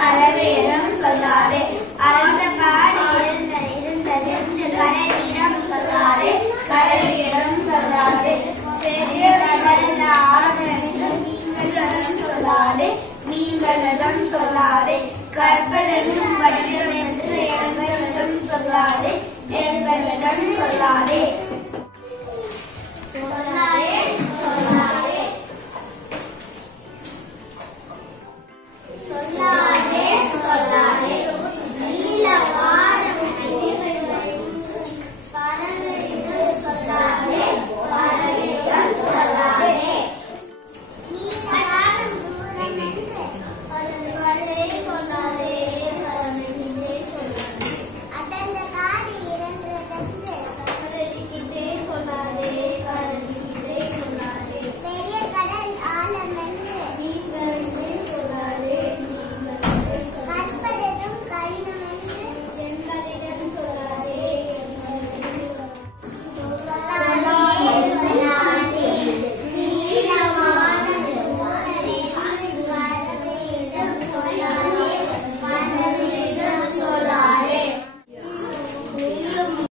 பரவேரம் சொல்லாதே அறந்த காடு இருந்தது கரநீரம் சொல்லாதே கரவீரம் சொல்லாதே பெரிய கடல்ல நீங்களம் சொல்லாதே நீங்களம் சொல்லாதே கற்பதனும் வஜ்ரம் என்று எங்களிடம் சொல்லாதே எங்களிடம் சொல்லாதே